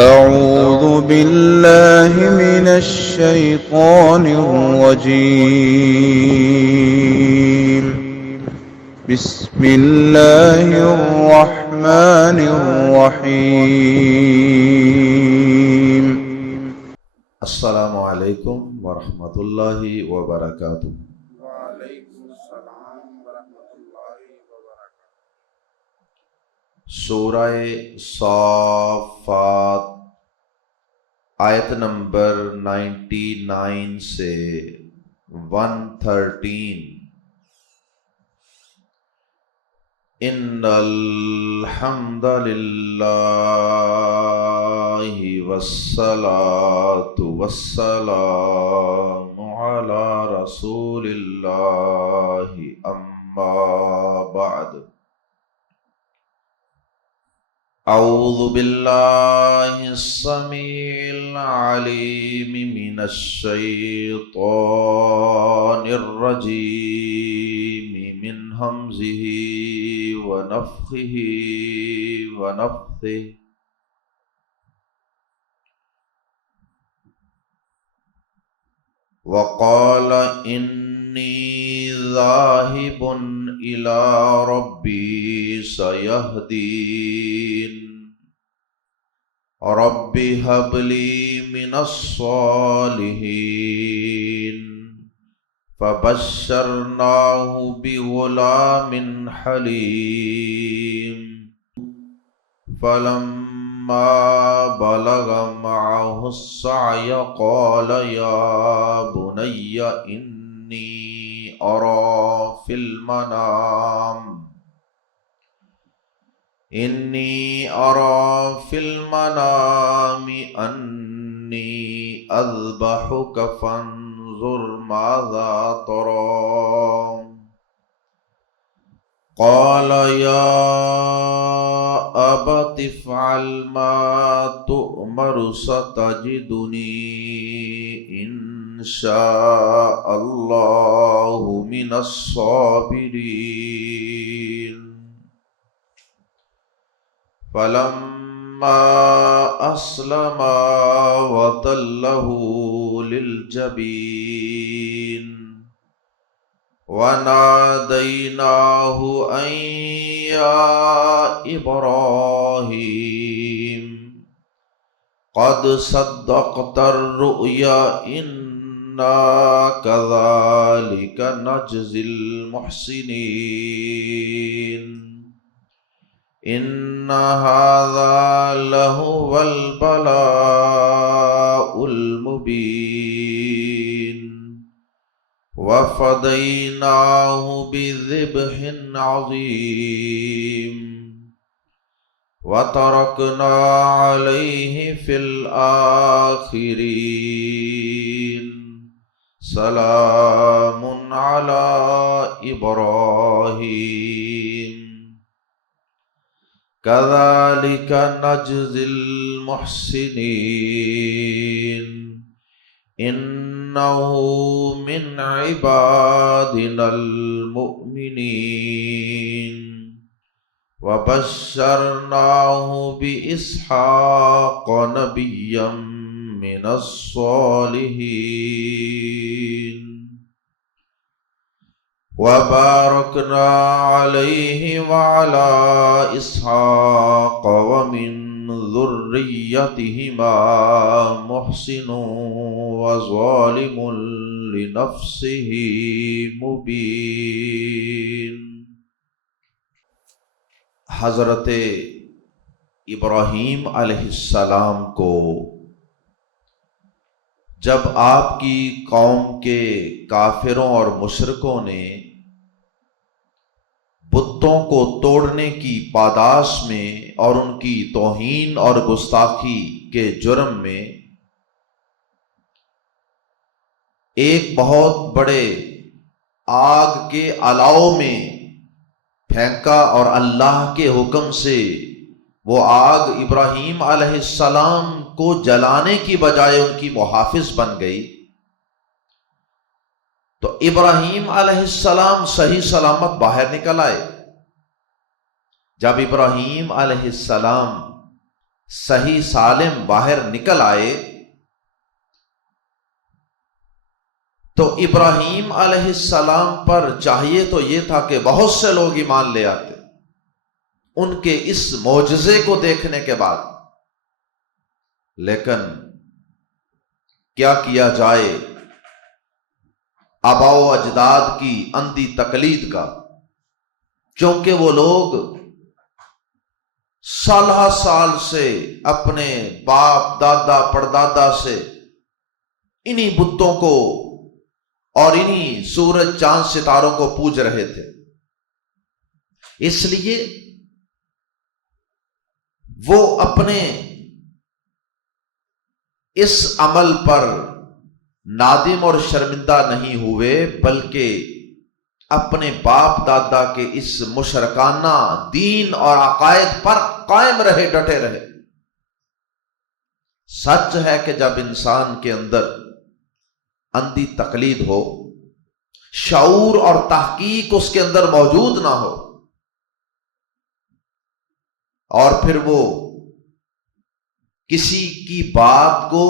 أعوذ بالله من الشيطان الرجيم. بسم الله الرحمن الرحيم. السلام علیکم ورحمۃ اللہ وبرکاتہ۔ وعلیکم السلام ورحمۃ اللہ وبرکاتہ۔ سورہ صافات آیت نمبر 99 سے 113۔ ان الحمد للہ والصلاة والسلام علی رسول اللہ اما بعد۔ اعوذ باللہ السمیع العلیم من الشیطان الرجیم من ہمزہ ونفخہ ونفثہ۔ وقال انی ذاہب الی ربی سیہدین رب ھب لی من الصالحین فبشرناہ بغلام حلیم فلما بلغ معه السعي قال يا بني إني أرى في المنام أني أذبحك فانظر ماذا ترى قال يا أبت افعل ما تؤمر ستجدني إن شاء الله من الصابرين فلما أسلما وتله للجبين وناديناه أن يا إبراهيم قد صدقت الرؤيا إنا كذلك نجزي المحسنين إن هذا لهو البلاء المبين وفديناه بذبح عظيم وتركنا عليه في الآخرين سلام على إبراهيم كذلك نجزي المحسنين إنه من عبادنا المؤمنين وبشرناه بإسحاق نبيا من الصالحين وباركنا عليه وعلى إسحاق ومن ذريتهما محسن وظالم لنفسه مبين۔ حضرت ابراہیم علیہ السلام کو جب آپ کی قوم کے کافروں اور مشرکوں نے بتوں کو توڑنے کی پاداش میں اور ان کی توہین اور گستاخی کے جرم میں ایک بہت بڑے آگ کے الاؤ میں پھینکا اور اللہ کے حکم سے وہ آگ ابراہیم علیہ السلام کو جلانے کی بجائے ان کی محافظ بن گئی، تو ابراہیم علیہ السلام صحیح سلامت باہر نکل آئے۔ جب ابراہیم علیہ السلام صحیح سالم باہر نکل آئے تو ابراہیم علیہ السلام پر چاہیے تو یہ تھا کہ بہت سے لوگ ایمان لے آتے ان کے اس معجزے کو دیکھنے کے بعد، لیکن کیا کیا جائے آباء و اجداد کی اندھی تقلید کا، کیونکہ وہ لوگ سالہ سال سے اپنے باپ دادا پردادا سے انہی بتوں کو اور انہی سورج چاند ستاروں کو پوج رہے تھے، اس لیے وہ اپنے اس عمل پر نادم اور شرمندہ نہیں ہوئے، بلکہ اپنے باپ دادا کے اس مشرکانہ دین اور عقائد پر قائم رہے، ڈٹے رہے۔ سچ ہے کہ جب انسان کے اندر اندھی تقلید ہو، شعور اور تحقیق اس کے اندر موجود نہ ہو، اور پھر وہ کسی کی بات کو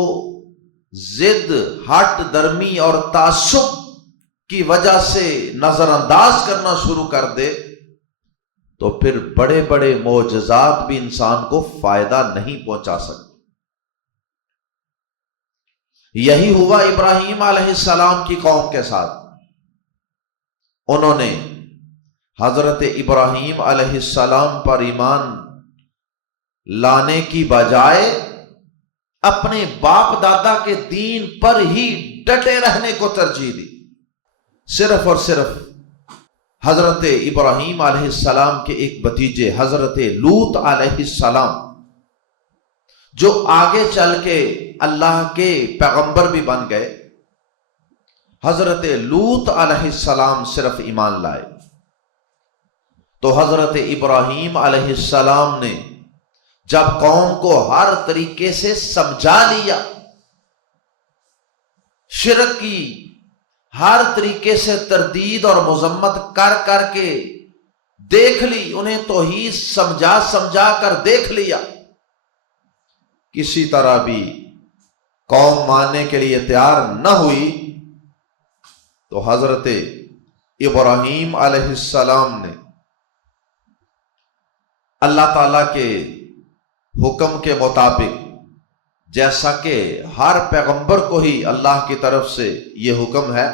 ضد، ہٹ درمی اور تعصب کی وجہ سے نظر انداز کرنا شروع کر دے تو پھر بڑے بڑے معجزات بھی انسان کو فائدہ نہیں پہنچا سکتے۔ یہی ہوا ابراہیم علیہ السلام کی قوم کے ساتھ۔ انہوں نے حضرت ابراہیم علیہ السلام پر ایمان لانے کی بجائے اپنے باپ دادا کے دین پر ہی ڈٹے رہنے کو ترجیح دی۔ صرف اور صرف حضرت ابراہیم علیہ السلام کے ایک بھتیجے حضرت لوط علیہ السلام، جو آگے چل کے اللہ کے پیغمبر بھی بن گئے، حضرت لوط علیہ السلام صرف ایمان لائے تو حضرت ابراہیم علیہ السلام نے جب قوم کو ہر طریقے سے سمجھا لیا، شرک کی ہر طریقے سے تردید اور مذمت کر کر کے دیکھ لی، انہیں توحید سمجھا کر دیکھ لیا، کسی طرح بھی قوم ماننے کے لیے تیار نہ ہوئی، تو حضرت ابراہیم علیہ السلام نے اللہ تعالی کے حکم کے مطابق، جیسا کہ ہر پیغمبر کو ہی اللہ کی طرف سے یہ حکم ہے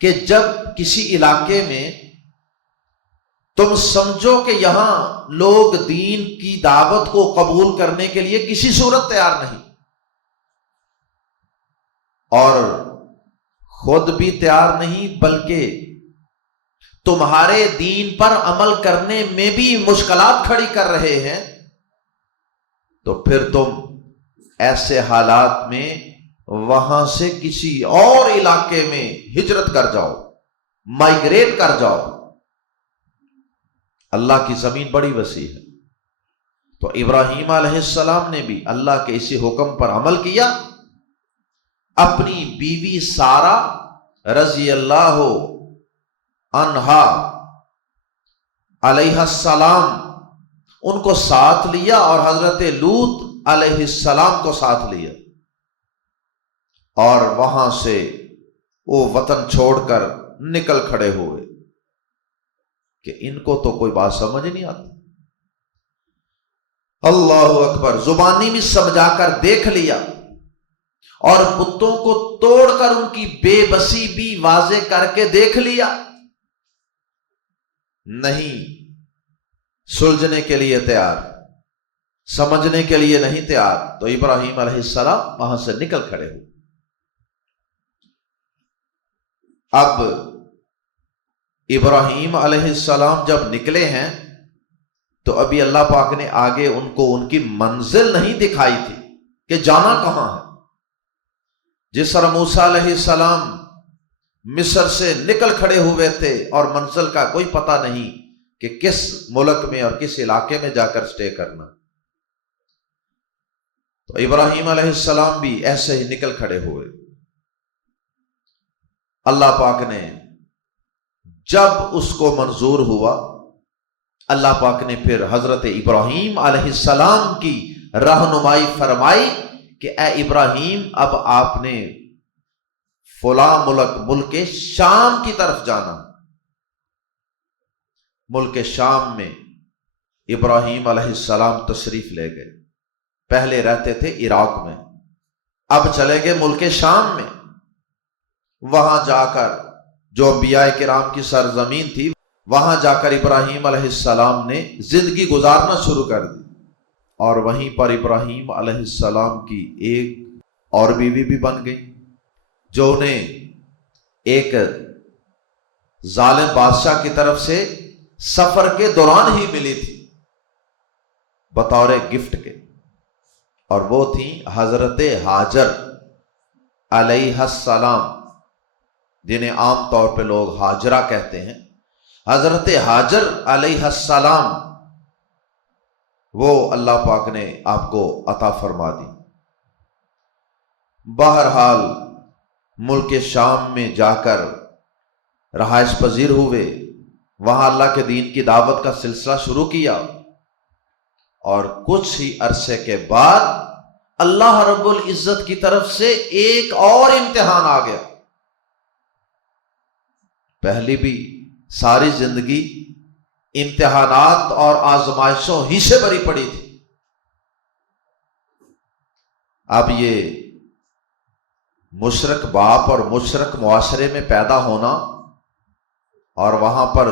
کہ جب کسی علاقے میں تم سمجھو کہ یہاں لوگ دین کی دعوت کو قبول کرنے کے لیے کسی صورت تیار نہیں، اور خود بھی تیار نہیں، بلکہ تمہارے دین پر عمل کرنے میں بھی مشکلات کھڑی کر رہے ہیں، تو پھر تم ایسے حالات میں وہاں سے کسی اور علاقے میں ہجرت کر جاؤ، مائیگریٹ کر جاؤ۔ اللہ کی زمین بڑی وسیع ہے۔ تو ابراہیم علیہ السلام نے بھی اللہ کے اسی حکم پر عمل کیا، اپنی بیوی سارہ رضی اللہ عنہا علیہ السلام ان کو ساتھ لیا، اور حضرت لوط علیہ السلام کو ساتھ لیا، اور وہاں سے وہ وطن چھوڑ کر نکل کھڑے ہوئے کہ ان کو تو کوئی بات سمجھ نہیں آتی۔ اللہ اکبر، زبانی بھی سمجھا کر دیکھ لیا، اور بتوں کو توڑ کر ان کی بے بسی بھی واضح کر کے دیکھ لیا، نہیں سلجھنے کے لیے تیار، سمجھنے کے لیے نہیں تیار، تو ابراہیم علیہ السلام وہاں سے نکل کھڑے ہوئے۔ اب ابراہیم علیہ السلام جب نکلے ہیں تو ابھی اللہ پاک نے آگے ان کو ان کی منزل نہیں دکھائی تھی کہ جانا کہاں ہے۔ جس طرح موسیٰ علیہ السلام مصر سے نکل کھڑے ہوئے تھے اور منزل کا کوئی پتہ نہیں کہ کس ملک میں اور کس علاقے میں جا کر سٹے کرنا، تو ابراہیم علیہ السلام بھی ایسے ہی نکل کھڑے ہوئے۔ اللہ پاک نے جب اس کو منظور ہوا اللہ پاک نے پھر حضرت ابراہیم علیہ السلام کی رہنمائی فرمائی کہ اے ابراہیم اب آپ نے فلاں ملک شام کی طرف جانا۔ ملک شام میں ابراہیم علیہ السلام تشریف لے گئے۔ پہلے رہتے تھے عراق میں، اب چلے گئے ملک شام میں۔ وہاں جا کر جو انبیاء کرام کی سرزمین تھی، وہاں جا کر ابراہیم علیہ السلام نے زندگی گزارنا شروع کر دی، اور وہیں پر ابراہیم علیہ السلام کی ایک اور بیوی بھی بن گئی، جو انہیں ایک ظالم بادشاہ کی طرف سے سفر کے دوران ہی ملی تھی بطور گفٹ کے، اور وہ تھیں حضرت ہاجر علیہ السلام، جنہیں عام طور پہ لوگ ہاجرہ کہتے ہیں۔ حضرت ہاجر علیہ السلام وہ اللہ پاک نے آپ کو عطا فرما دی۔ بہرحال ملک شام میں جا کر رہائش پذیر ہوئے، وہاں اللہ کے دین کی دعوت کا سلسلہ شروع کیا، اور کچھ ہی عرصے کے بعد اللہ رب العزت کی طرف سے ایک اور امتحان آ گیا۔ پہلی بھی ساری زندگی امتحانات اور آزمائشوں ہی سے بھری پڑی تھی، اب یہ مشرک باپ اور مشرک معاشرے میں پیدا ہونا اور وہاں پر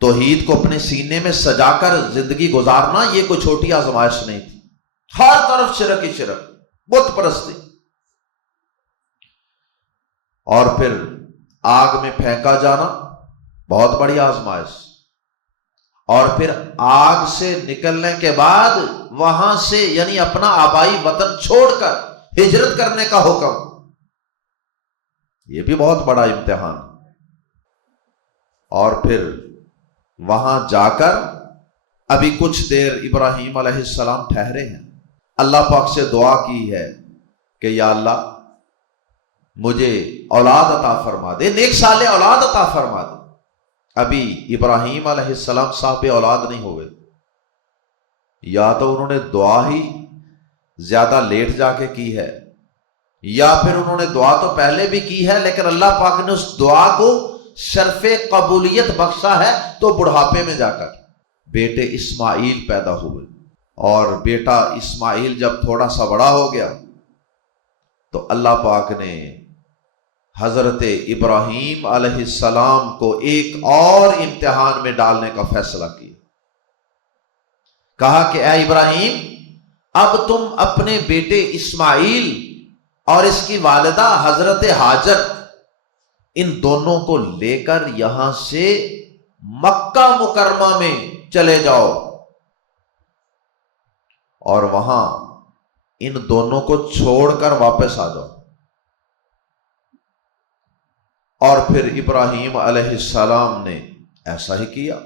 توحید کو اپنے سینے میں سجا کر زندگی گزارنا، یہ کوئی چھوٹی آزمائش نہیں تھی۔ ہر طرف شرک ہی شرک، بت پرستی، اور پھر آگ میں پھینکا جانا، بہت بڑی آزمائش، اور پھر آگ سے نکلنے کے بعد وہاں سے یعنی اپنا آبائی وطن چھوڑ کر ہجرت کرنے کا حکم، یہ بھی بہت بڑا امتحان۔ اور پھر وہاں جا کر ابھی کچھ دیر ابراہیم علیہ السلام ٹھہرے ہیں، اللہ پاک سے دعا کی ہے کہ یا اللہ مجھے اولاد عطا فرما دے، نیک صالح اولاد عطا فرما دے۔ ابھی ابراہیم علیہ السلام صاحب اولاد نہیں ہوئے، یا تو انہوں نے دعا ہی زیادہ لیٹ جا کے کی ہے، یا پھر انہوں نے دعا تو پہلے بھی کی ہے لیکن اللہ پاک نے اس دعا کو شرف قبولیت بخشا ہے تو بڑھاپے میں جا کر بیٹے اسماعیل پیدا ہوئے، اور بیٹا اسماعیل جب تھوڑا سا بڑا ہو گیا تو اللہ پاک نے حضرت ابراہیم علیہ السلام کو ایک اور امتحان میں ڈالنے کا فیصلہ کیا۔ کہا کہ اے ابراہیم اب تم اپنے بیٹے اسماعیل اور اس کی والدہ حضرت ہاجر، ان دونوں کو لے کر یہاں سے مکہ مکرمہ میں چلے جاؤ، اور وہاں ان دونوں کو چھوڑ کر واپس آ جاؤ۔ اور پھر ابراہیم علیہ السلام نے ایسا ہی کیا۔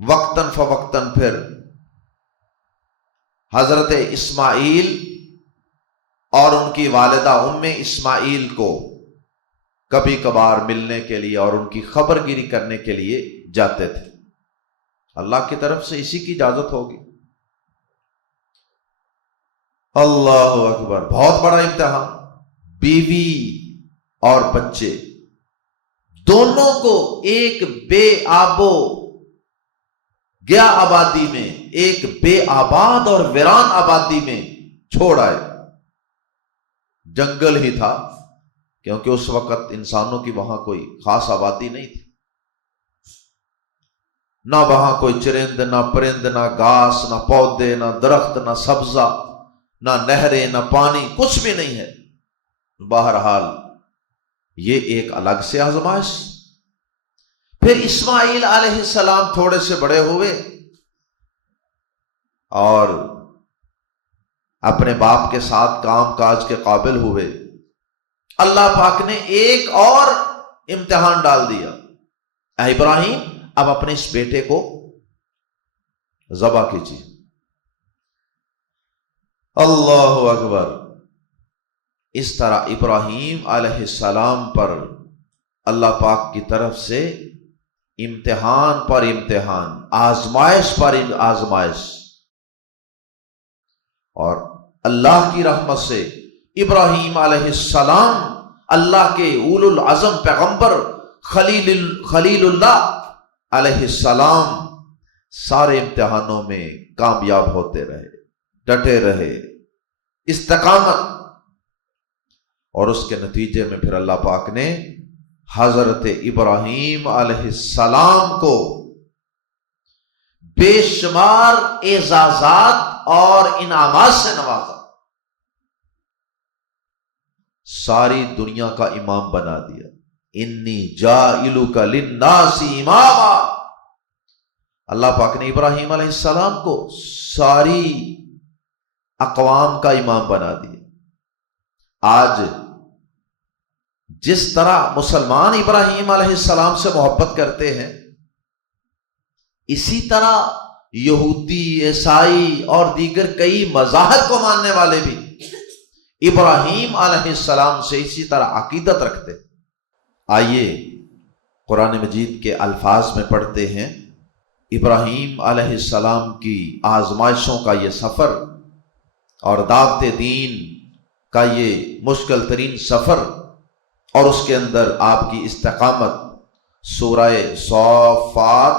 وقتاً فوقتاً پھر حضرت اسماعیل اور ان کی والدہ ام اسماعیل کو کبھی کبھار ملنے کے لیے اور ان کی خبر گیری کرنے کے لیے جاتے تھے۔ اللہ کی طرف سے اسی کی اجازت ہوگی۔ اللہ اکبر، بہت بڑا امتحان۔ بیوی اور بچے دونوں کو ایک بے آبو گیا آبادی میں، ایک بے آباد اور ویران آبادی میں چھوڑ آئے۔ جنگل ہی تھا، کیونکہ اس وقت انسانوں کی وہاں کوئی خاص آبادی نہیں تھی، نہ وہاں کوئی چرند، نہ پرند، نہ گھاس، نہ پودے، نہ درخت، نہ سبزہ، نہ نہریں، نہ پانی، کچھ بھی نہیں ہے۔ بہرحال یہ ایک الگ سے آزمائش۔ پھر اسماعیل علیہ السلام تھوڑے سے بڑے ہوئے اور اپنے باپ کے ساتھ کام کاج کے قابل ہوئے۔ اللہ پاک نے ایک اور امتحان ڈال دیا، اے ابراہیم اب اپنے اس بیٹے کو ذبح کیجیے۔ اللہ اکبر۔ اس طرح ابراہیم علیہ السلام پر اللہ پاک کی طرف سے امتحان پر امتحان، آزمائش پر آزمائش، اور اللہ کی رحمت سے ابراہیم علیہ السلام اللہ کے اولو العزم پیغمبر خلیل اللہ علیہ السلام سارے امتحانوں میں کامیاب ہوتے رہے، ڈٹے رہے، استقامت، اور اس کے نتیجے میں پھر اللہ پاک نے حضرت ابراہیم علیہ السلام کو بے شمار اعزازات اور انعامات سے نوازا، ساری دنیا کا امام بنا دیا۔ انی جاعلک للناس اماما، اللہ پاک نے ابراہیم علیہ السلام کو ساری اقوام کا امام بنا دیا۔ آج جس طرح مسلمان ابراہیم علیہ السلام سے محبت کرتے ہیں، اسی طرح یہودی، عیسائی اور دیگر کئی مذاہب کو ماننے والے بھی ابراہیم علیہ السلام سے اسی طرح عقیدت رکھتے۔ آئیے قرآن مجید کے الفاظ میں پڑھتے ہیں ابراہیم علیہ السلام کی آزمائشوں کا یہ سفر اور دعوت دین کا یہ مشکل ترین سفر، اور اس کے اندر آپ کی استقامت۔ سورہ صافات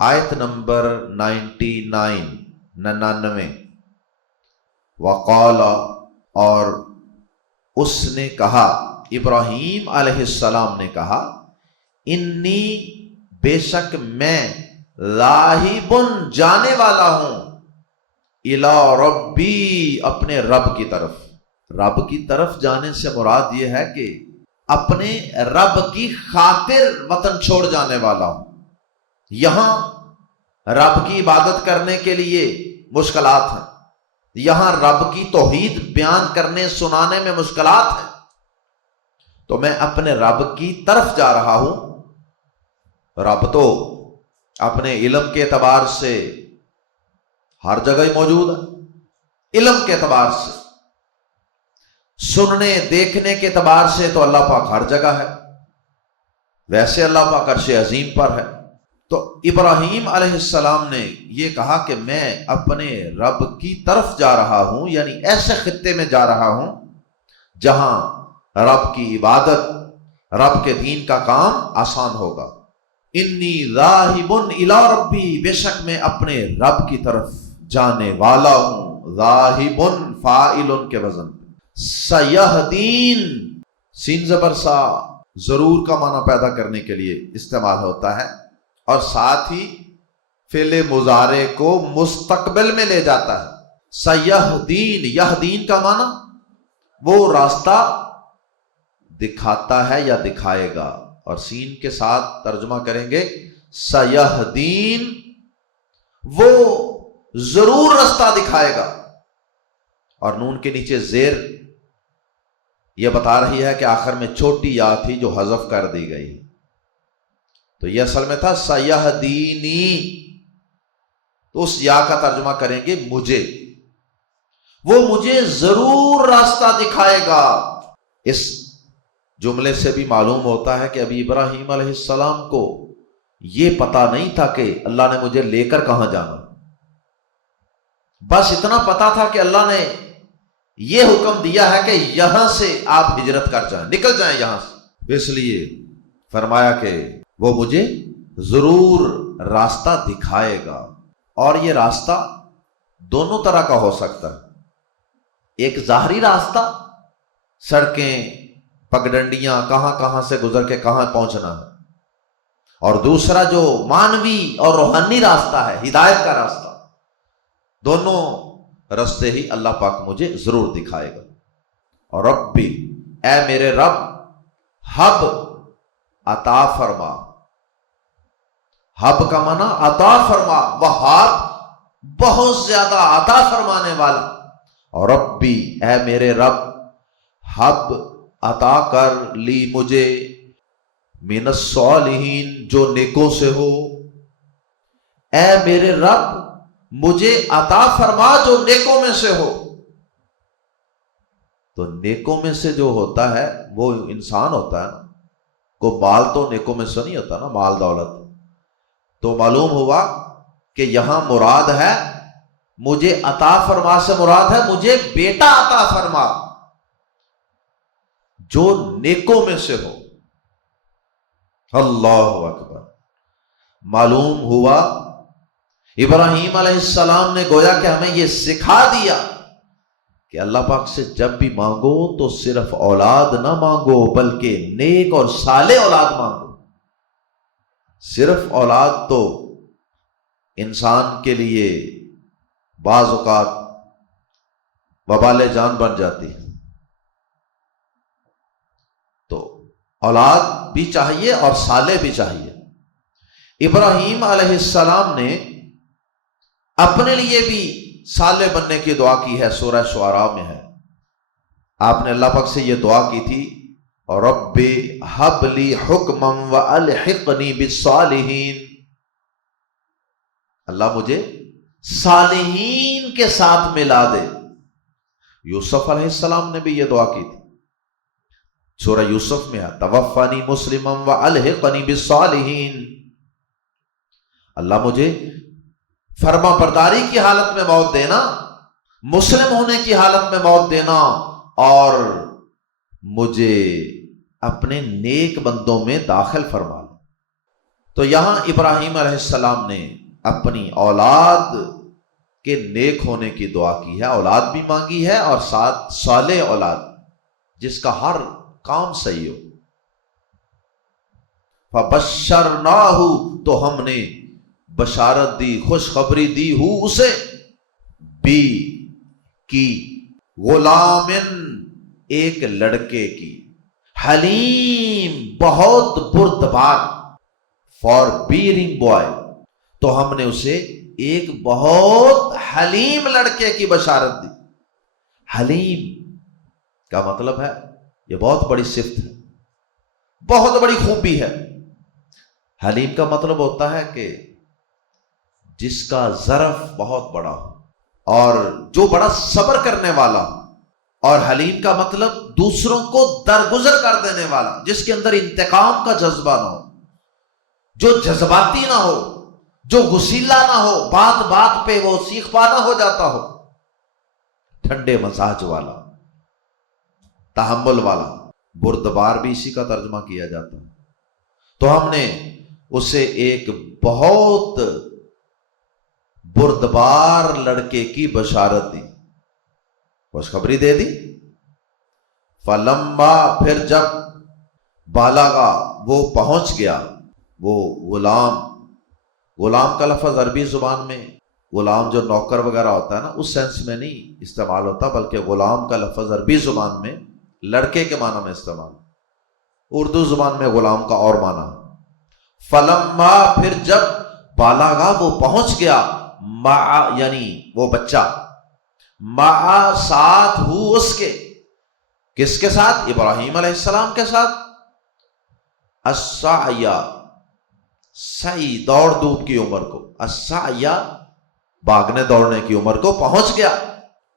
آیت نمبر 99 وقال، اور اس نے کہا، ابراہیم علیہ السلام نے کہا، انی بے شک میں ذاہب جانے والا ہوں، الی ربی اپنے رب کی طرف۔ رب کی طرف جانے سے مراد یہ ہے کہ اپنے رب کی خاطر وطن چھوڑ جانے والا ہوں۔ یہاں رب کی عبادت کرنے کے لیے مشکلات ہیں، یہاں رب کی توحید بیان کرنے سنانے میں مشکلات ہیں، تو میں اپنے رب کی طرف جا رہا ہوں۔ رب تو اپنے علم کے اعتبار سے ہر جگہ ہی موجود ہے، علم کے اعتبار سے، سننے دیکھنے کے اعتبار سے تو اللہ پاک ہر جگہ ہے، ویسے اللہ پاک عرش عظیم پر ہے۔ تو ابراہیم علیہ السلام نے یہ کہا کہ میں اپنے رب کی طرف جا رہا ہوں، یعنی ایسے خطے میں جا رہا ہوں جہاں رب کی عبادت، رب کے دین کا کام آسان ہوگا۔ انی ذاہب الی ربی، بے شک میں اپنے رب کی طرف جانے والا ہوں۔ ذاہب فاعل کے وزن، سیہدین، سین زبر سا ضرور کا معنی پیدا کرنے کے لیے استعمال ہوتا ہے، اور ساتھ ہی فعل مضارع کو مستقبل میں لے جاتا ہے۔ سیہدین، یہدین کا معنی وہ راستہ دکھاتا ہے یا دکھائے گا، اور سین کے ساتھ ترجمہ کریں گے سیہدین، وہ ضرور راستہ دکھائے گا، اور نون کے نیچے زیر یہ بتا رہی ہے کہ آخر میں چھوٹی یا تھی جو حذف کر دی گئی، تو یہ اصل میں تھا سیہدینی، تو اس یا کا ترجمہ کریں گے مجھے، وہ مجھے ضرور راستہ دکھائے گا۔ اس جملے سے بھی معلوم ہوتا ہے کہ ابھی ابراہیم علیہ السلام کو یہ پتا نہیں تھا کہ اللہ نے مجھے لے کر کہاں جانا، بس اتنا پتا تھا کہ اللہ نے یہ حکم دیا ہے کہ یہاں سے آپ ہجرت کر جائیں، نکل جائیں یہاں سے، اس لیے فرمایا کہ وہ مجھے ضرور راستہ دکھائے گا۔ اور یہ راستہ دونوں طرح کا ہو سکتا ہے، ایک ظاہری راستہ، سڑکیں، پگڈنڈیاں، کہاں سے گزر کے کہاں پہنچنا ہے، اور دوسرا جو مانوی اور روحانی راستہ ہے، ہدایت کا راستہ، دونوں راستے ہی اللہ پاک مجھے ضرور دکھائے گا۔ اور ربی، اے میرے رب، حب عطا فرما، حب کا معنی عطا فرما، وہاب بہت زیادہ عطا فرمانے والا، اور ربی، اے میرے رب، حب عطا کر لی مجھے، من الصالحین، جو نیکوں سے ہو، اے میرے رب مجھے عطا فرما جو نیکوں میں سے ہو۔ تو نیکوں میں سے جو ہوتا ہے وہ انسان ہوتا ہے نا، کو مال تو نیکوں میں سے نہیں ہوتا نا، مال دولت، تو معلوم ہوا کہ یہاں مراد ہے مجھے عطا فرما سے مراد ہے مجھے بیٹا عطا فرما جو نیکوں میں سے ہو۔ اللہ اکبر۔ معلوم ہوا ابراہیم علیہ السلام نے گویا کہ ہمیں یہ سکھا دیا کہ اللہ پاک سے جب بھی مانگو تو صرف اولاد نہ مانگو بلکہ نیک اور صالح اولاد مانگو۔ صرف اولاد تو انسان کے لیے بعض اوقات وبال جان بن جاتی ہے، تو اولاد بھی چاہیے اور صالح بھی چاہیے۔ ابراہیم علیہ السلام نے اپنے لیے بھی صالح بننے کی دعا کی ہے، سورہ شعراء میں ہے۔ آپ نے اللہ پاک سے یہ دعا کی تھی، رب ہب لی حکما والحقنی بالصالحین، اللہ مجھے صالحین کے ساتھ ملا دے۔ یوسف علیہ السلام نے بھی یہ دعا کی تھی، سورہ یوسف میں ہے توفانی مسلما والحقنی بالصالحین، اللہ مجھے فرما برداری کی حالت میں موت دینا، مسلم ہونے کی حالت میں موت دینا، اور مجھے اپنے نیک بندوں میں داخل فرما لے۔ تو یہاں ابراہیم علیہ السلام نے اپنی اولاد کے نیک ہونے کی دعا کی ہے، اولاد بھی مانگی ہے اور ساتھ صالح اولاد جس کا ہر کام صحیح ہو۔ فَبَشَّرْنَاهُ، تو ہم نے بشارت دی، خوشخبری دی، ہو اسے بھی کی، غلامن، ایک لڑکے کی، حلیم، بہت بردبار، فار بیئرنگ بوائے، تو ہم نے اسے ایک بہت حلیم لڑکے کی بشارت دی۔ حلیم کا مطلب ہے یہ بہت بڑی صفت ہے، بہت بڑی خوبی ہے۔ حلیم کا مطلب ہوتا ہے کہ جس کا ظرف بہت بڑا ہو اور جو بڑا صبر کرنے والا ہو، اور حلیم کا مطلب دوسروں کو درگزر کر دینے والا، جس کے اندر انتقام کا جذبہ نہ ہو، جو جذباتی نہ ہو، جو غصیلا نہ ہو، بات بات پہ وہ سیخ پانا ہو جاتا ہو، ٹھنڈے مزاج والا، تحمل والا، بردبار بھی اسی کا ترجمہ کیا جاتا ہے۔ تو ہم نے اسے ایک بہت بردبار لڑکے کی بشارت دی، خوشخبری دے دی۔ فلما، پھر جب بالغا، وہ پہنچ گیا، وہ غلام، غلام کا لفظ عربی زبان میں غلام جو نوکر وغیرہ ہوتا ہے نا، اس سینس میں نہیں استعمال ہوتا، بلکہ غلام کا لفظ عربی زبان میں لڑکے کے معنی میں استعمال، اردو زبان میں غلام کا اور معنی۔ فلما، پھر جب بالغا، وہ پہنچ گیا، مع، یعنی وہ بچہ، مع، ساتھ ہو اس کے، کس کے ساتھ؟ ابراہیم علیہ السلام کے ساتھ، السعی، سعی، دوڑ دھوپ کی عمر کو، السعی، بھاگنے دوڑنے کی عمر کو پہنچ گیا،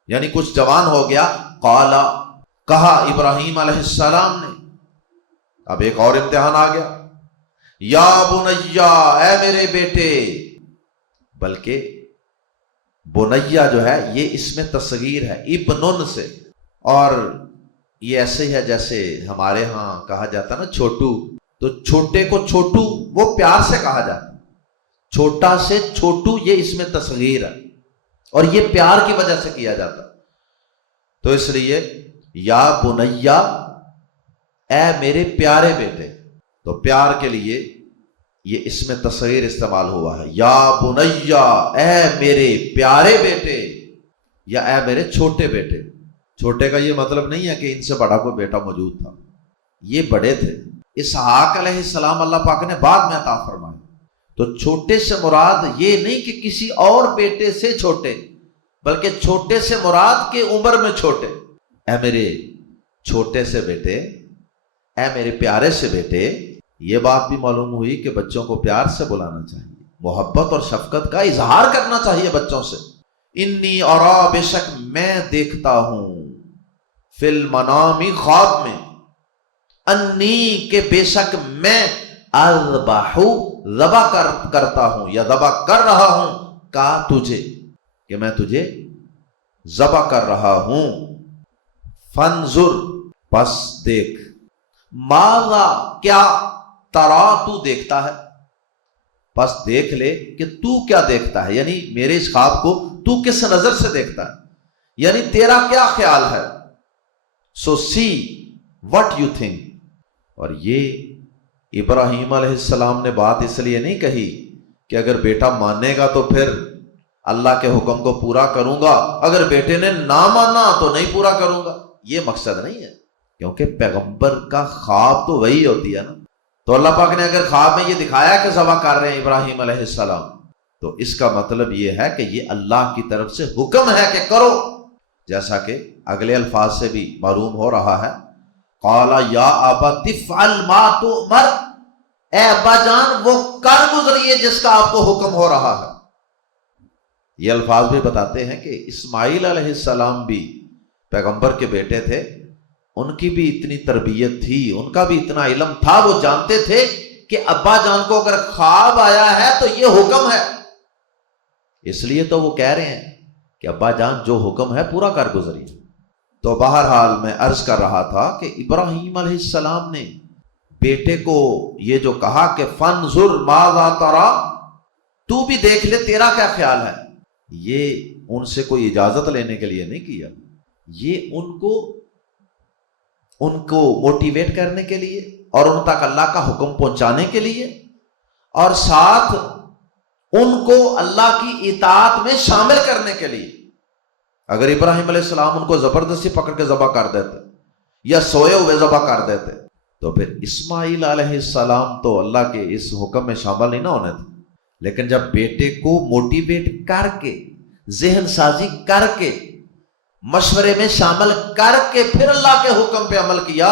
یعنی کچھ جوان ہو گیا۔ قال، کہا ابراہیم علیہ السلام نے، اب ایک اور امتحان آ گیا، یا بنیا، اے میرے بیٹے، بلکہ بنیا جو ہے یہ اس میں تصغیر ہے ابنن سے، اور یہ ایسے ہی ہے جیسے ہمارے ہاں کہا جاتا ہے نا چھوٹو، تو چھوٹے کو چھوٹو وہ پیار سے کہا جاتا ہے، چھوٹا سے چھوٹو یہ اس میں تصغیر ہے، اور یہ پیار کی وجہ سے کیا جاتا ہے۔ تو اس لیے یا بنیا، اے میرے پیارے بیٹے، تو پیار کے لیے یہ اس میں تصغیر استعمال ہوا ہے، یا بنیا، اے میرے پیارے بیٹے، یا اے میرے چھوٹے بیٹے۔ چھوٹے کا یہ مطلب نہیں ہے کہ ان سے بڑا کوئی بیٹا موجود تھا، یہ بڑے تھے۔ اسحاق علیہ السلام اللہ پاک نے بعد میں عطا فرمائے، تو چھوٹے سے مراد یہ نہیں کہ کسی اور بیٹے سے چھوٹے، بلکہ چھوٹے سے مراد کے عمر میں چھوٹے۔ اے میرے چھوٹے سے بیٹے، اے میرے پیارے سے بیٹے، یہ بات بھی معلوم ہوئی کہ بچوں کو پیار سے بلانا چاہیے، محبت اور شفقت کا اظہار کرنا چاہیے بچوں سے۔ انی ارا، بے شک میں دیکھتا ہوں، فی المنامی، خواب میں، انی، کہ بے شک میں، اذبح، ذبح کرتا ہوں یا ذبح کر رہا ہوں کا تجھے، کہ میں تجھے ذبح کر رہا ہوں، فانظر پس دیکھ، ماذا کیا، ترا تو دیکھتا ہے، پس دیکھ لے کہ تو کیا دیکھتا ہے، یعنی میرے اس خواب کو تو کس نظر سے دیکھتا ہے، یعنی تیرا کیا خیال ہے، سو سی وٹ یو تھنک۔ اور یہ ابراہیم علیہ السلام نے بات اس لیے نہیں کہی کہ اگر بیٹا مانے گا تو پھر اللہ کے حکم کو پورا کروں گا، اگر بیٹے نے نہ مانا تو نہیں پورا کروں گا، یہ مقصد نہیں ہے، کیونکہ پیغمبر کا خواب تو وہی ہوتی ہے نا۔ تو اللہ پاک نے اگر خواب میں یہ دکھایا کہ ذبح کر رہے ہیں ابراہیم علیہ السلام، تو اس کا مطلب یہ ہے کہ یہ اللہ کی طرف سے حکم ہے کہ کرو، جیسا کہ اگلے الفاظ سے بھی معلوم ہو رہا ہے، قال یا ابت افعل ما تؤمر، اے ابا جان وہ کر گزریے جس کا آپ کو حکم ہو رہا ہے۔ یہ الفاظ بھی بتاتے ہیں کہ اسماعیل علیہ السلام بھی پیغمبر کے بیٹے تھے، ان کی بھی اتنی تربیت تھی، ان کا بھی اتنا علم تھا، وہ جانتے تھے کہ ابا جان کو اگر خواب آیا ہے تو یہ حکم ہے، اس لیے تو وہ کہہ رہے ہیں کہ ابا جان جو حکم ہے پورا کر گزریے۔ تو بہرحال میں عرض کر رہا تھا کہ ابراہیم علیہ السلام نے بیٹے کو یہ جو کہا کہ فانظر ماذا ترى، تو بھی دیکھ لے تیرا کیا خیال ہے، یہ ان سے کوئی اجازت لینے کے لیے نہیں کیا، یہ ان کو موٹیویٹ کرنے کے لیے اور ان تک اللہ کا حکم پہنچانے کے لیے، اور ساتھ ان کو اللہ کی اطاعت میں شامل کرنے کے لیے۔ اگر ابراہیم علیہ السلام ان کو زبردستی پکڑ کے ذبح کر دیتے یا سوئے ہوئے ذبح کر دیتے تو پھر اسماعیل علیہ السلام تو اللہ کے اس حکم میں شامل نہیں نہ ہونے تھے، لیکن جب بیٹے کو موٹیویٹ کر کے، ذہن سازی کر کے، مشورے میں شامل کر کے پھر اللہ کے حکم پہ عمل کیا،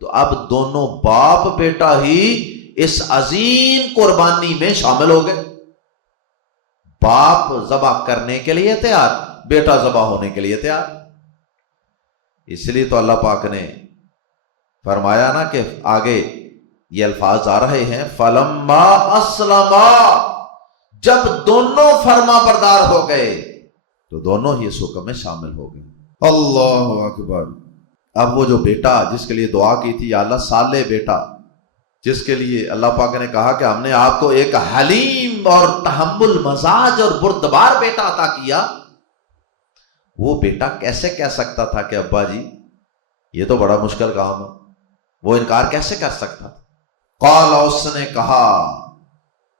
تو اب دونوں باپ بیٹا ہی اس عظیم قربانی میں شامل ہو گئے۔ باپ ذبح کرنے کے لیے تیار، بیٹا ذبح ہونے کے لیے تیار۔ اس لیے تو اللہ پاک نے فرمایا نا کہ آگے یہ الفاظ آ رہے ہیں، فلما اسلما، جب دونوں فرما بردار ہو گئے تو دونوں ہی اس حکم میں شامل ہو گئے۔ اللہ اکبر۔ اب وہ جو بیٹا جس کے لیے دعا کی تھی، یا اللہ صالح بیٹا، جس کے لیے اللہ پاک نے کہا کہ ہم نے آپ کو ایک حلیم اور تحمل مزاج اور بردبار بیٹا عطا کیا، وہ بیٹا کیسے کہہ سکتا تھا کہ ابا جی یہ تو بڑا مشکل کام ہے، وہ انکار کیسے کر سکتا تھا؟ قال، اس نے کہا،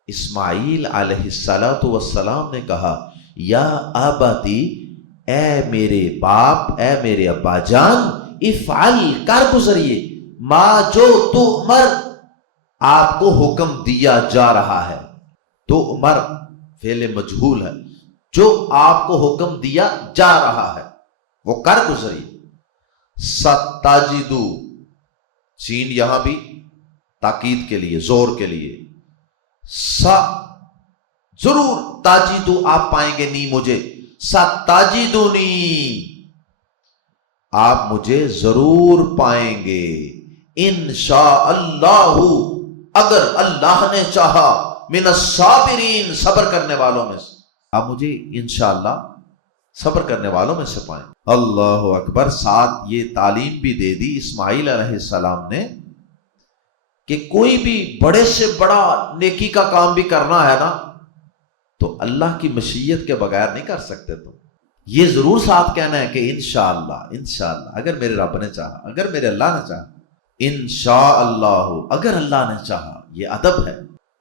اسماعیل علیہ السلام نے کہا، یا ابتی، اے میرے باپ، اے میرے ابا جان، افعل، کر گزریے، ما جو تؤمر، آپ کو حکم دیا جا رہا ہے، تؤمر فعل مجہول ہے، جو آپ کو حکم دیا جا رہا ہے وہ کر گزریے۔ ستجدو، سین یہاں بھی تاکید کے لیے، زور کے لیے، ضرور، تاجدو آپ پائیں گے، نی مجھے، ستجدونی، آپ مجھے ضرور پائیں گے، انشاءاللہ، اگر اللہ نے چاہا، من الصابرین، صبر کرنے والوں میں سے، آپ مجھے انشاءاللہ صبر کرنے والوں میں سے پائیں۔ اللہ اکبر۔ ساتھ یہ تعلیم بھی دے دی اسماعیل علیہ السلام نے کہ کوئی بھی بڑے سے بڑا نیکی کا کام بھی کرنا ہے نا تو اللہ کی مشیت کے بغیر نہیں کر سکتے، تو یہ ضرور ساتھ کہنا ہے کہ انشاءاللہ، انشاءاللہ، اگر میرے رب نے چاہا، اگر میرے اللہ نے چاہا، انشاءاللہ، اگر اللہ نے چاہا۔ یہ ادب ہے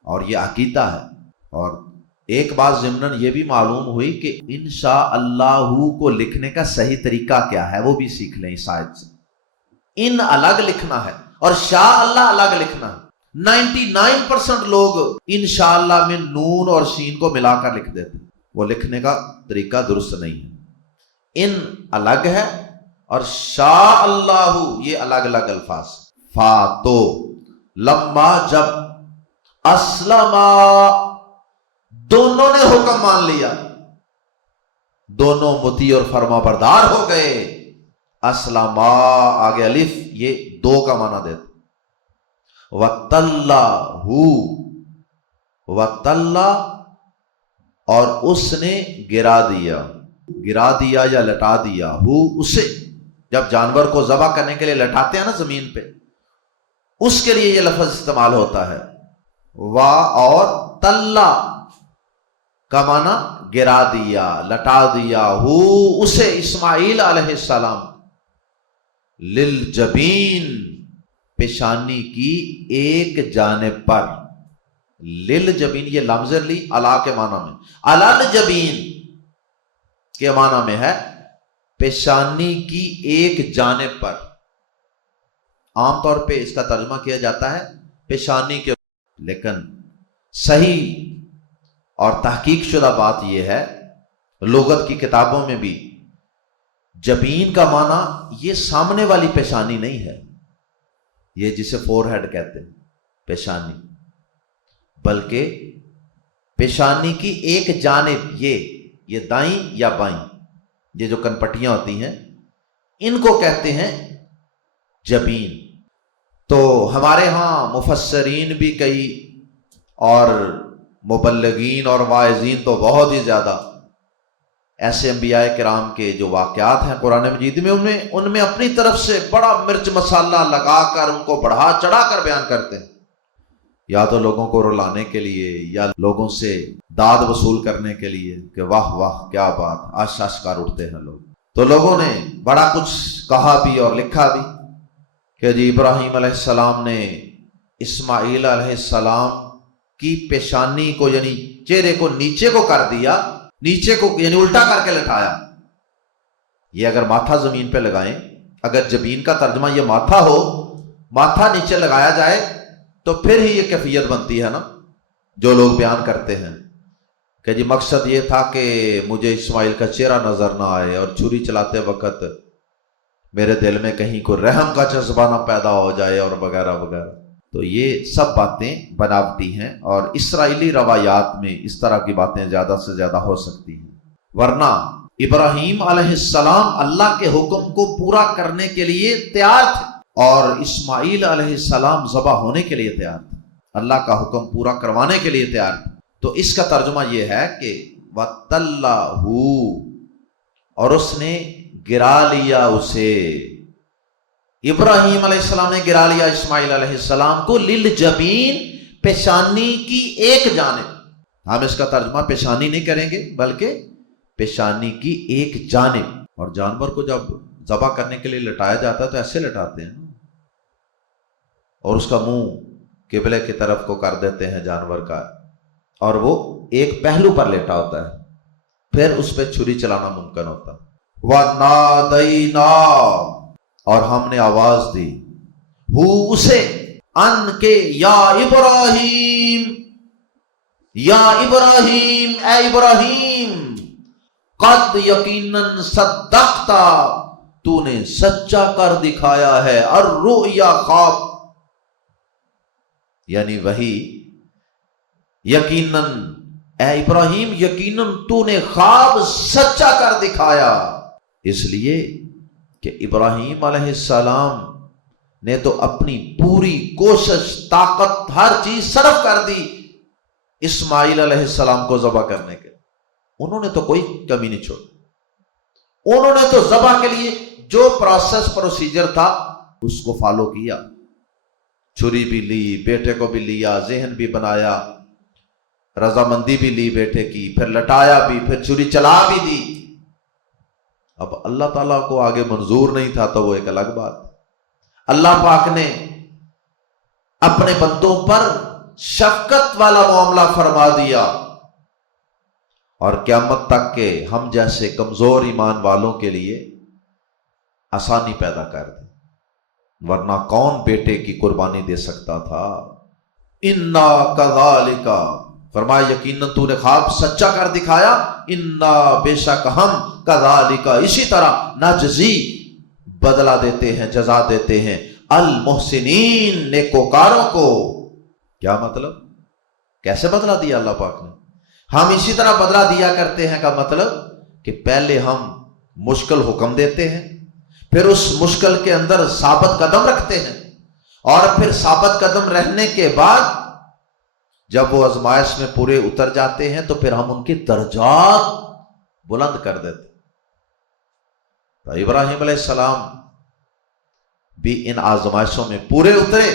اور یہ عقیدہ ہے۔ اور ایک بات ضمناً یہ بھی معلوم ہوئی کہ انشاءاللہ کو لکھنے کا صحیح طریقہ کیا ہے، وہ بھی سیکھ لیں اس آیت سے۔ ان الگ لکھنا ہے اور شاء اللہ الگ لکھنا ہے۔ 99% لوگ انشاءاللہ میں نون اور شین کو ملا کر لکھ دیتے، وہ لکھنے کا طریقہ درست نہیں ہے۔ ان الگ ہے اور شاء اللہ یہ الگ الگ الفاظ۔ فاتو، لما، جب، اسلما، دونوں نے حکم مان لیا، دونوں مطیع اور فرما بردار ہو گئے۔ اسلما، آگے الف، یہ دو کا معنی دیتا۔ وَتَلَّهُ، وَتَلَّا اور اس نے گرا دیا یا لٹا دیا، اسے جب جانور کو ذبح کرنے کے لیے لٹاتے ہیں نا زمین پہ، اس کے لیے یہ لفظ استعمال ہوتا ہے۔ وا اور تلا کا معنی گرا دیا، لٹا دیا، اسے اسماعیل علیہ السلام، للجبین پیشانی کی ایک جانب پر، للجبین یہ لمز لی علا کے معنی میں، علل جبین کے معنی میں ہے پیشانی کی ایک جانب پر۔ عام طور پہ اس کا ترجمہ کیا جاتا ہے پیشانی کے، لیکن صحیح اور تحقیق شدہ بات یہ ہے، لغت کی کتابوں میں بھی جبین کا معنی یہ سامنے والی پیشانی نہیں ہے، یہ جسے فور ہیڈ کہتے ہیں پیشانی، بلکہ پیشانی کی ایک جانب، یہ دائیں یا بائیں، یہ جو کنپٹیاں ہوتی ہیں ان کو کہتے ہیں جبین۔ تو ہمارے ہاں مفسرین بھی کئی اور مبلغین اور واعظین تو بہت ہی زیادہ ایسے انبیاء کرام کے جو واقعات ہیں قرآن مجید میں، ان میں اپنی طرف سے بڑا مرچ مسالہ لگا کر ان کو بڑھا چڑھا کر بیان کرتے ہیں، یا تو لوگوں کو رلانے کے لیے یا لوگوں سے داد وصول کرنے کے لیے کہ واہ واہ کیا بات، آش آش کر اٹھتے ہیں لوگ۔ تو لوگوں نے بڑا کچھ کہا بھی اور لکھا بھی کہ جی ابراہیم علیہ السلام نے اسماعیل علیہ السلام کی پیشانی کو یعنی چہرے کو نیچے کو کر دیا، نیچے کو یعنی الٹا کر کے لٹایا۔ یہ اگر ماتھا زمین پہ لگائیں، اگر جبین کا ترجمہ یہ ماتھا ہو، ماتھا نیچے لگایا جائے تو پھر ہی یہ کیفیت بنتی ہے نا جو لوگ بیان کرتے ہیں کہ جی مقصد یہ تھا کہ مجھے اسماعیل کا چہرہ نظر نہ آئے اور چھری چلاتے وقت میرے دل میں کہیں کوئی رحم کا جذبہ نہ پیدا ہو جائے اور وغیرہ وغیرہ۔ تو یہ سب باتیں بناوٹی ہیں، اور اسرائیلی روایات میں اس طرح کی باتیں زیادہ سے زیادہ ہو سکتی ہیں، ورنہ ابراہیم علیہ السلام اللہ کے حکم کو پورا کرنے کے لیے تیار تھے، اور اسماعیل علیہ السلام ذبح ہونے کے لیے تیار تھے، اللہ کا حکم پورا کروانے کے لیے تیار تھے۔ تو اس کا ترجمہ یہ ہے کہ وَتَلَّهُ اور اس نے گرا لیا اسے، ابراہیم علیہ السلام نے گرا لیا اسماعیل علیہ السلام کو، للجبین پیشانی کی ایک جانب، ہم اس کا ترجمہ پیشانی نہیں کریں گے بلکہ پیشانی کی ایک جانب۔ اور جانور کو جب ذبح کرنے کے لیے لٹایا جاتا ہے تو ایسے لٹاتے ہیں، اور اس کا منہ قبلے کی طرف کو کر دیتے ہیں جانور کا، اور وہ ایک پہلو پر لیٹا ہوتا ہے، پھر اس پہ چھری چلانا ممکن ہوتا ہے۔ وَنَادَيْنَا اور ہم نے آواز دی، اسے، ان کے یا ابراہیم، یا ابراہیم، اے ابراہیم، قد یقیناً صدقتا تو نے سچا کر دکھایا ہے، الرؤیا خواب، یعنی وہی، یقیناً اے ابراہیم یقیناً تو نے خواب سچا کر دکھایا، اس لیے کہ ابراہیم علیہ السلام نے تو اپنی پوری کوشش، طاقت، ہر چیز صرف کر دی اسماعیل علیہ السلام کو ذبح کرنے کے، انہوں نے تو کوئی کمی نہیں چھوڑی، انہوں نے تو ذبح کے لیے جو پروسیجر تھا اس کو فالو کیا، چھری بھی لی، بیٹے کو بھی لیا، ذہن بھی بنایا، رضامندی بھی لی بیٹے کی، پھر لٹایا بھی، پھر چھری چلا بھی دی۔ اب اللہ تعالیٰ کو آگے منظور نہیں تھا تو وہ ایک الگ بات، اللہ پاک نے اپنے بندوں پر شفقت والا معاملہ فرما دیا، اور قیامت تک کے ہم جیسے کمزور ایمان والوں کے لیے آسانی پیدا کر دی، ورنہ کون بیٹے کی قربانی دے سکتا تھا۔ انا کذالک فرمایا یقیناً تو نے خواب سچا کر دکھایا، انا بے شک ہم کذالک اسی طرح نجزی بدلہ دیتے ہیں، جزا دیتے ہیں، المحسنین نیکوکاروں کو۔ کیا مطلب؟ کیسے بدلہ دیا اللہ پاک نے؟ ہم اسی طرح بدلہ دیا کرتے ہیں کا مطلب کہ پہلے ہم مشکل حکم دیتے ہیں، پھر اس مشکل کے اندر ثابت قدم رکھتے ہیں، اور پھر ثابت قدم رہنے کے بعد جب وہ آزمائش میں پورے اتر جاتے ہیں تو پھر ہم ان کے درجات بلند کر دیتے۔ تو ابراہیم علیہ السلام بھی ان آزمائشوں میں پورے اترے،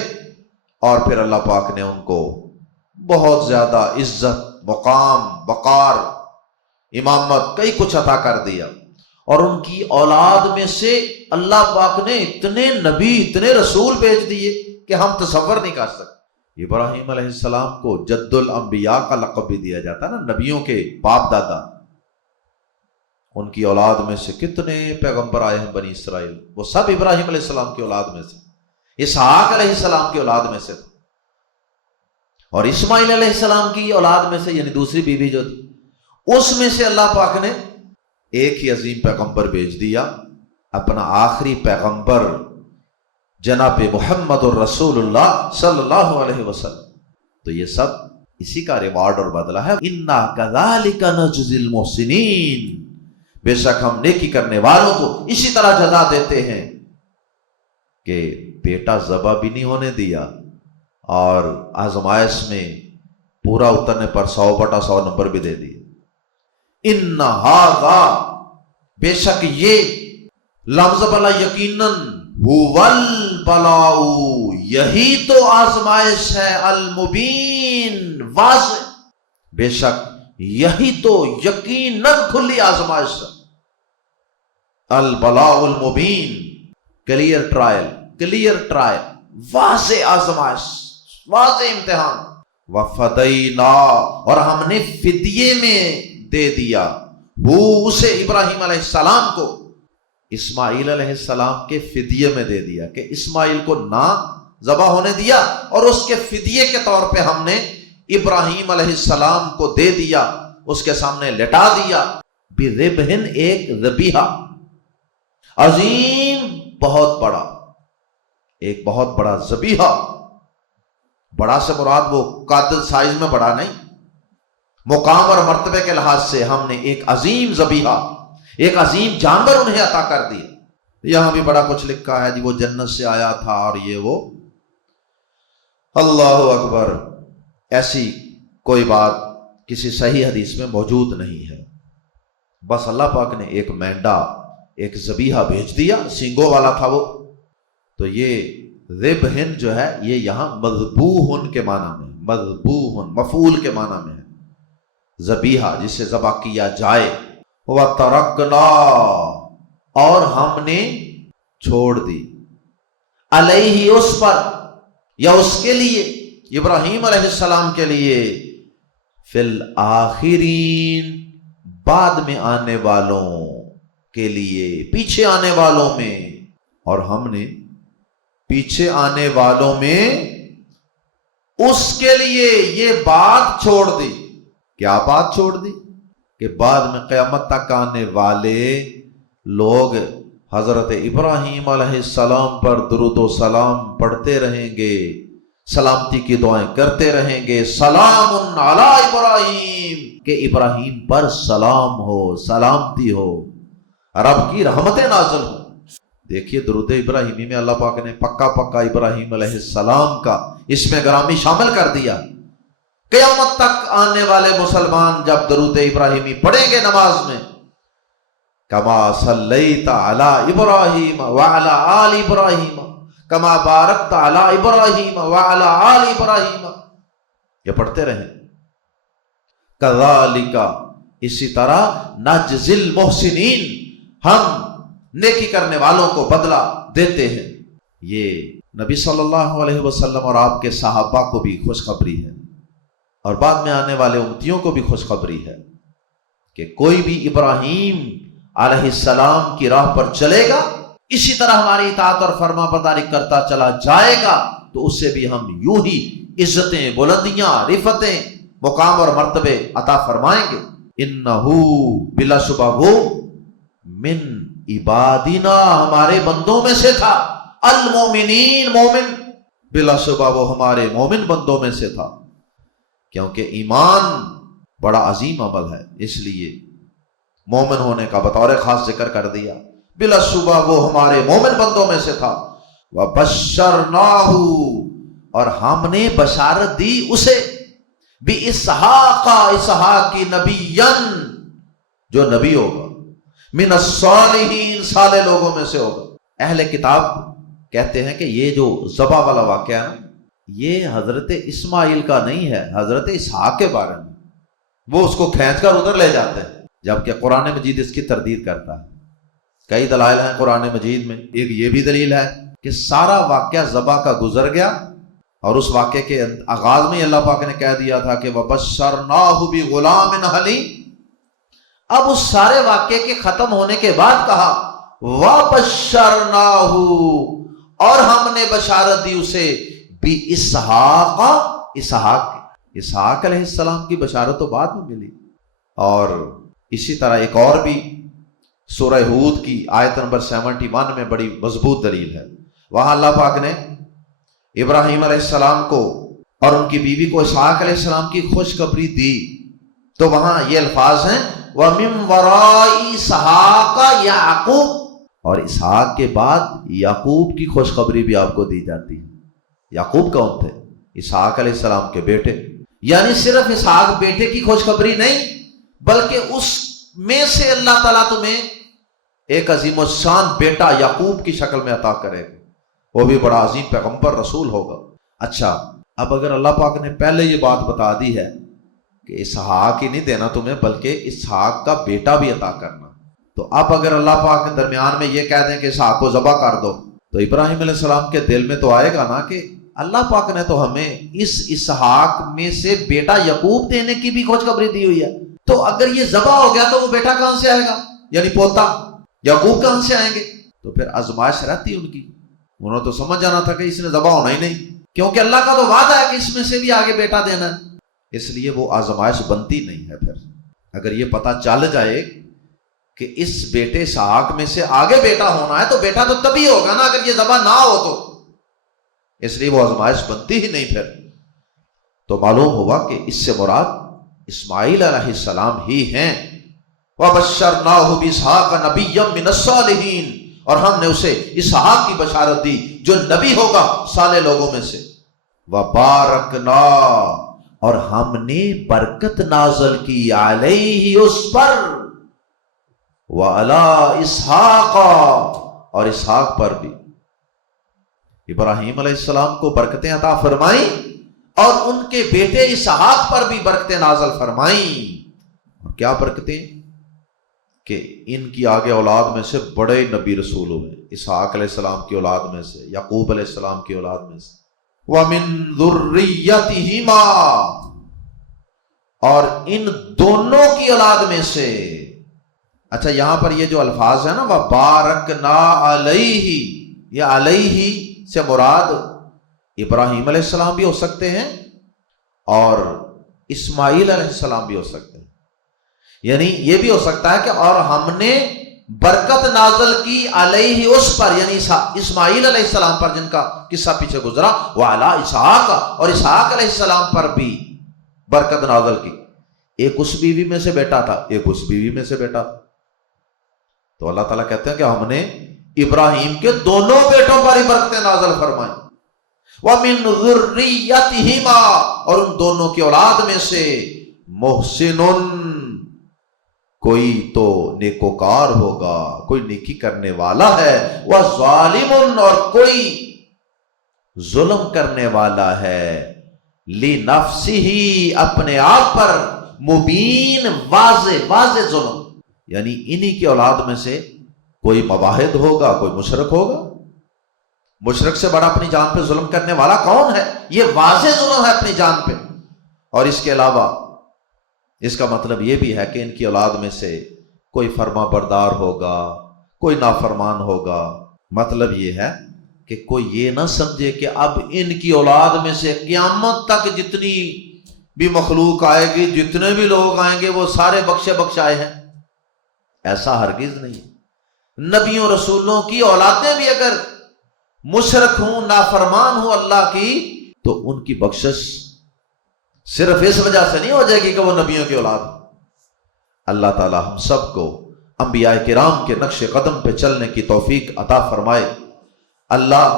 اور پھر اللہ پاک نے ان کو بہت زیادہ عزت، مقام، وقار، امامت، کئی کچھ عطا کر دیا، اور ان کی اولاد میں سے اللہ پاک نے اتنے نبی، اتنے رسول بھیج دیے کہ ہم تصور نہیں کر سکتے۔ ابراہیم علیہ السلام کو جد الانبیاء کا لقب بھی دیا جاتا ہے نا، نبیوں کے باپ دادا۔ ان کی اولاد میں سے کتنے پیغمبر آئے ہیں بنی اسرائیل، وہ سب ابراہیم علیہ السلام کی اولاد میں سے، اسحاق علیہ السلام کی اولاد میں سے، اور اسماعیل علیہ السلام کی اولاد میں سے، یعنی دوسری بیوی جو تھی، اس میں سے اللہ پاک نے ایک ہی عظیم پیغمبر بھیج دیا، اپنا آخری پیغمبر جناب محمد الرسول اللہ صلی اللہ علیہ وسلم۔ تو یہ سب اسی کا ریوارڈ اور بدلہ ہے۔ اِنَّا كَذَلِكَ نَجْزِي الْمُحْسِنِينَ، بے شک ہم نیکی کرنے والوں کو اسی طرح جزا دیتے ہیں، کہ بیٹا ذبح بھی نہیں ہونے دیا، اور آزمائش میں پورا اترنے پر 100/100 نمبر بھی دے دیے۔ اِنَّ هَذَا، بے شک یہ لفظ بلا یقیناً، البلاء، یہی تو آزمائش ہے، المبین، واضح، بے شک یہی تو یقیناً کھلی آزمائش ہے، البلاء المبین، کلیئر ٹرائل، واضح آزمائش، واضح امتحان۔ وفدینا، اور ہم نے فدیے میں دے دیا، وہ اسے ابراہیم علیہ السلام کو اسماعیل علیہ السلام کے فدیے میں دے دیا، کہ اسماعیل کو نہ ذبح ہونے دیا، اور اس کے فدیے کے طور پہ ہم نے ابراہیم علیہ السلام کو دے دیا، اس کے سامنے لٹا دیا، بذبحن، ایک ذبیحہ عظیم، بہت بڑا، ایک بہت بڑا ذبیحہ۔ بڑا سے مراد وہ قد سائز میں بڑا نہیں، مقام اور مرتبے کے لحاظ سے ہم نے ایک عظیم ذبیحہ، ایک عظیم جانور انہیں عطا کر دیا۔ یہاں بھی بڑا کچھ لکھا ہے جی، وہ جنت سے آیا تھا، اور یہ وہ، اللہ اکبر، ایسی کوئی بات کسی صحیح حدیث میں موجود نہیں ہے۔ بس اللہ پاک نے ایک مینڈا، ایک ذبیحہ بھیج دیا، سینگوں والا تھا وہ۔ تو یہ ذبحن جو ہے، یہ یہاں مذبوحن کے معنی میں، مذبوحن مفعول کے معنی میں ہے، ذبیحہ جسے ذبح کیا جائے۔ وَتَرَكْنَا، اور ہم نے چھوڑ دی، علیہ، اس پر، یا اس کے لیے، ابراہیم علیہ السلام کے لیے، فی الآخرین، بعد میں آنے والوں کے لیے، پیچھے آنے والوں میں، اور ہم نے پیچھے آنے والوں میں اس کے لیے یہ بات چھوڑ دی۔ کیا بات چھوڑ دی؟ کہ بعد میں قیامت تک آنے والے لوگ حضرت ابراہیم علیہ السلام پر درود و سلام پڑھتے رہیں گے، سلامتی کی دعائیں کرتے رہیں گے، سلام علی ابراہیم، کہ ابراہیم پر سلام ہو، سلامتی ہو، رب کی رحمتیں نازل ہو۔ دیکھیے درود ابراہیمی میں اللہ پاک نے پکا ابراہیم علیہ السلام کا اس میں گرامی شامل کر دیا۔ قیامت تک آنے والے مسلمان جب درود ابراہیمی پڑھیں گے نماز میں، کما صلیت علی ابراہیم وعلی آل ابراہیم کما بارکت علی ابراہیم وعلی آل ابراہیم، یہ پڑھتے رہیں۔ کذالک، اسی طرح، نجزی المحسنین، ہم نیکی کرنے والوں کو بدلہ دیتے ہیں۔ یہ نبی صلی اللہ علیہ وسلم اور آپ کے صحابہ کو بھی خوشخبری ہے، اور بعد میں آنے والے امتیوں کو بھی خوشخبری ہے، کہ کوئی بھی ابراہیم علیہ السلام کی راہ پر چلے گا، اسی طرح ہماری اطاعت اور فرما برداری کرتا چلا جائے گا، تو اس سے بھی ہم یوں ہی عزتیں، بلندیاں، رفتیں، مقام اور مرتبے عطا فرمائیں گے۔ انہو، بلا شبہ وہ، من عبادنا، ہمارے بندوں میں سے تھا، المومنین، مومن، بلا شبہ وہ ہمارے مومن بندوں میں سے تھا، کیونکہ ایمان بڑا عظیم عمل ہے، اس لیے مومن ہونے کا بطور خاص ذکر کر دیا۔ بلا شبہ وہ ہمارے مومن بندوں میں سے تھا۔ وَبَشَّرْنَاهُ، اور ہم نے بشارت دی اسے، بِإِسْحَاقَ اسحاق کی نبیًّا جو نبی ہوگا، من الصالحین صالح لوگوں میں سے ہوگا۔ اہل کتاب کہتے ہیں کہ یہ جو ذبح والا واقعہ ہے یہ حضرت اسماعیل کا نہیں ہے، حضرت اسحاق کے بارے میں، وہ اس کو کھینچ کر ادھر لے جاتے ہیں، جبکہ قرآن مجید اس کی تردید کرتا ہے۔ کئی دلائل ہیں قرآن مجید میں، ایک یہ بھی دلیل ہے کہ سارا واقعہ ذبح کا گزر گیا اور اس واقعے کے آغاز میں اللہ پاک نے کہہ دیا تھا کہ وَبَشَّرْنَاهُ بِغُلَامٍ حَلِيمٍ۔ اب اس سارے واقعے کے ختم ہونے کے بعد کہا وَبَشَّرْنَاهُ، اور ہم نے بشارت دی اسے بِإِسْحَاقَ اسحاق علیہ السلام کی بشارت تو بعد میں ملی۔ اور اسی طرح ایک اور بھی سورہ ہود کی آیت نمبر 71 میں بڑی مضبوط دلیل ہے، وہاں اللہ پاک نے ابراہیم علیہ السلام کو اور ان کی بیوی کو اسحاق علیہ السلام کی خوشخبری دی، تو وہاں یہ الفاظ ہیں وَمِن وَرَاءِ اسحاق یعقوب، اور اسحاق کے بعد یعقوب کی خوشخبری بھی آپ کو دی جاتی ہے۔ یعقوب کون تھے؟ اسحاق علیہ السلام کے بیٹے، یعنی صرف اسحاق بیٹے کی خوشخبری نہیں بلکہ اس میں سے اللہ تعالیٰ تمہیں ایک عظیم الشان بیٹا یعقوب کی شکل میں عطا کرے گا، وہ بھی بڑا عظیم پیغمبر رسول ہوگا۔ اچھا، اب اگر اللہ پاک نے پہلے یہ بات بتا دی ہے کہ اسحاق ہی نہیں دینا تمہیں بلکہ اسحاق کا بیٹا بھی عطا کرنا، تو اب اگر اللہ پاک کے درمیان میں یہ کہہ دیں کہ اسحاق کو ذبح کر دو، تو ابراہیم علیہ السلام کے دل میں تو آئے گا نا کہ اللہ پاک نے تو ہمیں اس اسحاق میں سے بیٹا یعقوب دینے کی بھی خوشخبری دی ہوئی ہے، تو اگر یہ ذبح ہو گیا تو وہ بیٹا کہاں سے آئے گا، یعنی پوتا یعقوب کہاں سے آئیں گے؟ تو پھر آزمائش رہتی ان کی، انہوں نے تو سمجھ جانا تھا کہ اس نے ذبح ہونا ہی نہیں، کیونکہ اللہ کا تو وعدہ ہے کہ اس میں سے بھی آگے بیٹا دینا ہے، اس لیے وہ آزمائش بنتی نہیں ہے۔ پھر اگر یہ پتہ چل جائے کہ اس بیٹے اسحاق میں سے آگے بیٹا ہونا ہے تو بیٹا تو تبھی ہوگا نا اگر یہ ذبح نہ ہو تو، اس لیے وہ آزمائش بنتی ہی نہیں۔ پھر تو معلوم ہوا کہ اس سے مراد اسماعیل علیہ السلام ہی ہیں۔ وَبَشَّرْنَاهُ بِإِسْحَاقَ نَبِيًّا مِنَ الصَّالِحِينَ، اور ہم نے اسے اسحاق کی بشارت دی جو نبی ہوگا صالح لوگوں میں سے۔ وَبَارَكْنَا، اور ہم نے برکت نازل کی علیہ اس پر، وَعَلَىٰ إِسْحَاقَ، اور اسحاق پر بھی۔ ابراہیم علیہ السلام کو برکتیں عطا فرمائیں اور ان کے بیٹے اسحاق پر بھی برکتیں نازل فرمائیں۔ اور کیا برکتیں؟ کہ ان کی آگے اولاد میں سے بڑے نبی رسول ہوئے، اسحاق علیہ السلام کی اولاد میں سے، یعقوب علیہ السلام کی اولاد میں سے۔ وَمِن ذُرِّيَّتِهِمَا، اور ان دونوں کی اولاد میں سے۔ اچھا، یہاں پر یہ جو الفاظ ہیں نا وَبَارَكْنَا عَلَيْهِ، یہ علیہ سے مراد ابراہیم علیہ السلام بھی ہو سکتے ہیں اور اسماعیل علیہ السلام بھی ہو سکتے ہیں، یعنی یہ بھی ہو سکتا ہے کہ اور ہم نے برکت نازل کی علیہ اس پر، یعنی اسماعیل علیہ السلام پر جن کا قصہ پیچھے گزرا، وعلی اسحاق، اور اسحاق علیہ السلام پر بھی برکت نازل کی۔ ایک اس بیوی میں سے بیٹا تھا، ایک اس بیوی میں سے بیٹا تھا، تو اللہ تعالیٰ کہتے ہیں کہ ہم نے ابراہیم کے دونوں بیٹوں پر ہی برکتیں نازل فرمائیں۔ وَمِن ذُرِّيَّتِهِمَا، اور ان دونوں کی اولاد میں سے محسن، کوئی تو نیکوکار ہوگا، کوئی نیکی کرنے والا ہے، وَظَالِمٌ، اور کوئی ظلم کرنے والا ہے، لِنَفْسِهِ، اپنے آپ پر، مبین، واضح ظلم، یعنی انہی کی اولاد میں سے کوئی مواحد ہوگا، کوئی مشرک ہوگا۔ مشرک سے بڑا اپنی جان پہ ظلم کرنے والا کون ہے؟ یہ واضح ظلم ہے اپنی جان پہ۔ اور اس کے علاوہ اس کا مطلب یہ بھی ہے کہ ان کی اولاد میں سے کوئی فرما بردار ہوگا، کوئی نافرمان ہوگا۔ مطلب یہ ہے کہ کوئی یہ نہ سمجھے کہ اب ان کی اولاد میں سے قیامت تک جتنی بھی مخلوق آئے گی، جتنے بھی لوگ آئیں گے، وہ سارے بخشے بخشائے ہیں، ایسا ہرگز نہیں۔ نبیوں رسولوں کی اولادیں بھی اگر مشرک ہوں، نافرمان ہوں اللہ کی، تو ان کی بخشش صرف اس وجہ سے نہیں ہو جائے گی کہ وہ نبیوں کی اولاد۔ اللہ تعالی ہم سب کو انبیاء کرام کے نقش قدم پہ چلنے کی توفیق عطا فرمائے۔ اللہ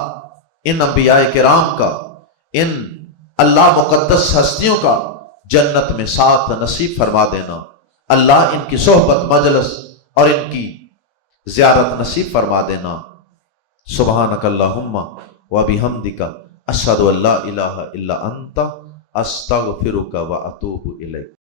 ان انبیاء کرام کا، ان اللہ مقدس ہستیوں کا جنت میں ساتھ نصیب فرما دینا۔ اللہ ان کی صحبت مجلس اور ان کی زیارت نصیب فرما دینا۔ سبحانک اللہم و بحمدک اشہد ان لا الہ الا انت استغفرک و اتوب الیک۔